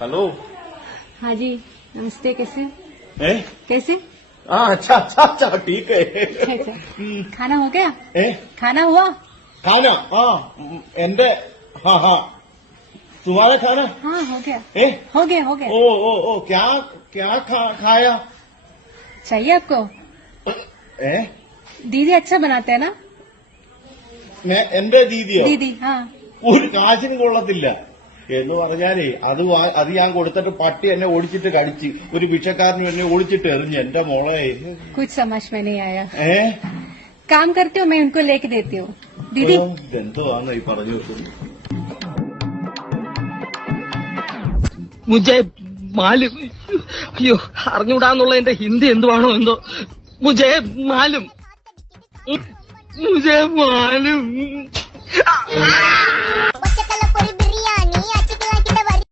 Hello. हाँ जी, नमस्ते। कैसे ए? कैसे? हाँ, अच्छा अच्छा अच्छा, ठीक है। अच्छा, खाना हो गया? ए? खाना हुआ? खाना? हाँ, एंडे, हाँ हाँ, तुम्हारा खाना? हाँ, हो गया। ए? हो गया, हो गया। ओ, क्या क्या खाया? चाहिए आपको? ഏ? दीदी अच्छा बनाते हैं ना? എന്റെ ദീദിയോ? दीदी, हाँ। ഒരു കാശിന് കൊള്ളത്തില്ല എന്ന് പറഞ്ഞാലേ അത് ഞാൻ കൊടുത്തിട്ട് പട്ടി എന്നെ ഓടിച്ചിട്ട് കടിച്ച്, ഒരു ഭിക്ഷക്കാരനും എന്നെ ഓടിച്ചിട്ട് എറിഞ്ഞ്. എന്റെ മോളെ कुछ समझ में नहीं आया। ഏ? काम करती हूँ, मैं उनको लेके देती हूँ। दीदी, ഇതെന്തോന്ന് ഈ പറഞ്ഞു വെക്കുന്നു. മുജെ മാലും, അയ്യോ അറിഞ്ഞൂടാന്നുള്ള എന്റെ ഹിന്ദി എന്തുവാണോ എന്തോ. മുജെ മാലും, മുജെ മാലും.